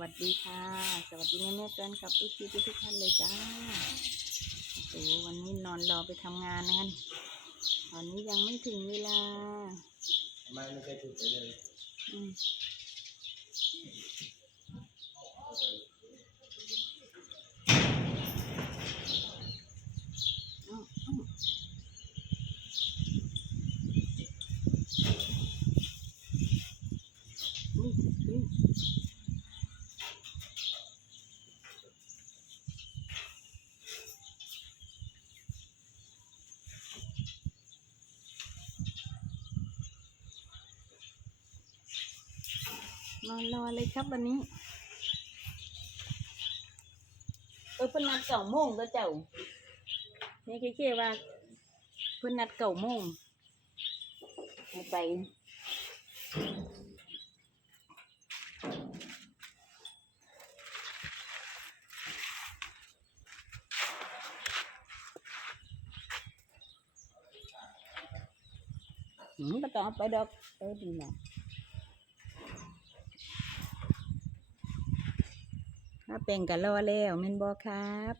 วัสดีค่ะ สวัสดีแม่แม่ๆแฟนคลับทุกทีทุกท่านเลยจ้าโอ้โหวันนี้นอนรอไปทำงานนะคะตอนนี้ยังไม่ถึงเวลาทำไมไม่เคยถูกไปเลยอืมอ้าวอ้าวอุ้ยอุ้ย นอนรอเลยครับวันนี้ เออเพิ่นนัดเก่าโมงก็เจ้านี่เคๆว่าเพิ่นนัดเก่าโมงไปหืมก็ต้องเอาไปดอกเออดีนะ ถ้าเป็นกันรอแล้วแม่นบอครับ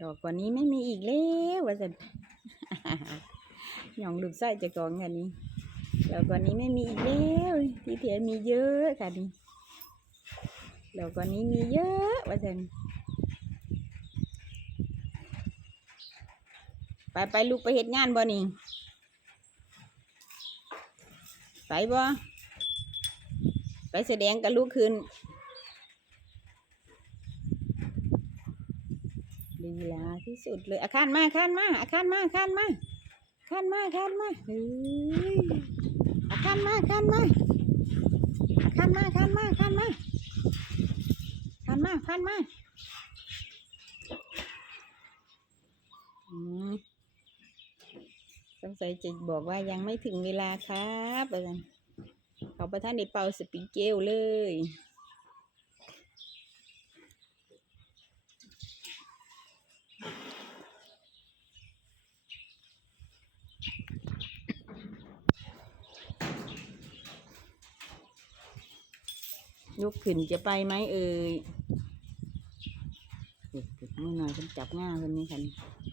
ดอกกว่านี้ไม่มีอีกแล้วว่าสันหย่องลูกไส้จะกองกันนี้ดอกกว่านี้ไม่มีอีกแล้วที่เถียมีเยอะค่ะนี่ดี๋ยวก่อนนี้มีเยอะว่าเซน ไปไปลูกไปเฮ็ดงานบ่นี่ไปบ่ไปแสดงกับลูกคืนลีลาที่สุดเลยอาคารมาอาคารมาอาคารมาอาคารมาอาคารมาอาคารมาเฮ้ยอาคารมาอาคารมาอาคารมาอาคารมาอาคารมาพันมาพันมาอืม สงสัยจะบอกว่ายังไม่ถึงเวลาครับอาจารย์เขาประท่านได้เป่าสปิงเกลเลยยกขึ้นจะไปไหมเอ่ยเด็กๆมือหน่อยฉันจับง่าคนนี้ค่ะ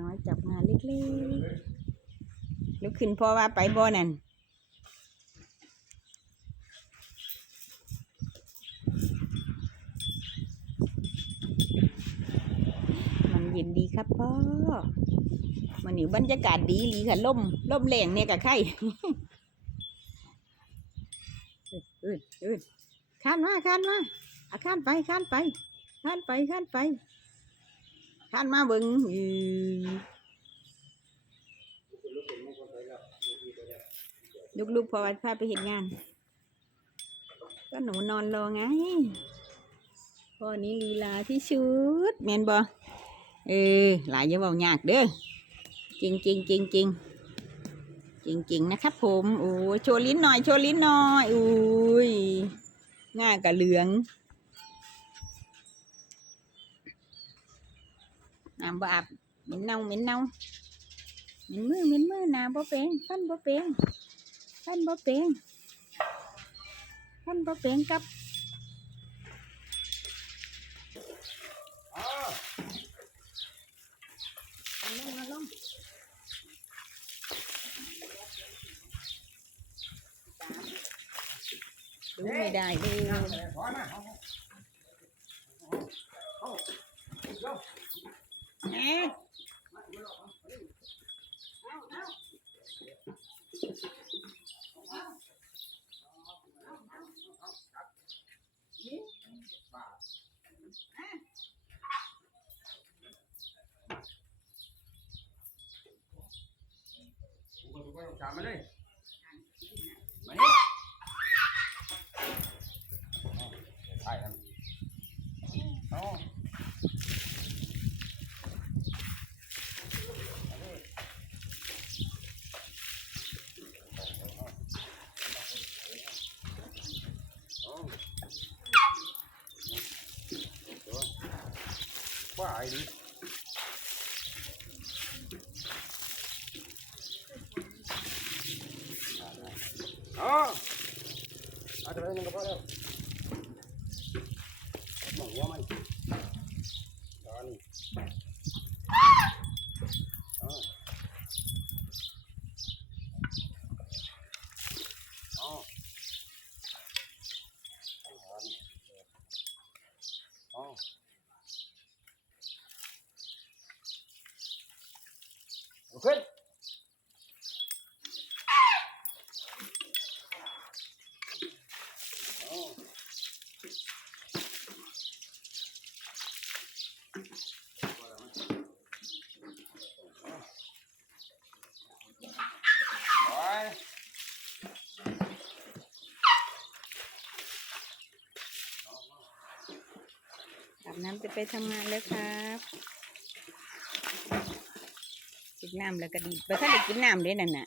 น้อยจับงาเล็กๆลุกขึ้นพราะว่าไปบ่อนั่นมันเย็นดีครับพ่อมันนี่บรรยากาศดีหลีค่ะล่มล่มแรงเนี่ยกับไข่เอ้ยเอ้ยข้านมาข้านมาอาข้านไปข้านไปข้านไปข้านไป ข้านมาเบิ่งอือลูกๆพอวันพาไปเห็นงาน ก็หนูนอนรอไงพ่อนี้ลีลาที่ชุดแมนบอเออหลายอย่าเบายากเด้อจริงจริงจริงจริงจริงๆนะครับผมโอ้ยโชว์ลิ้นหน่อยโชว์ลิ้นหน่อยอุ้ยง่ากะเหลือง น้ำบ่อาบเหม็นเน่าเหม็นเน่าเหม็นมือเหม็นมือหนาบ่เป็นฟันบ่เป็นฟันบ่เป็นฟันบ่เป็นกับดูไม่ได้เลย ถอยมาเอาเอาเอาเอา แหมกูก็ถูกไปจับมาเลยายดิอ๋ออาจจะไปนยังก็พอแล้วมองว่ามัน โอเค Oh. Rồi. อาบน้ำจะไปทำงานแล้วครับ นน้ำแล้วก็ดีไปท่าได้กินน้ำเลยนั่นน่ะ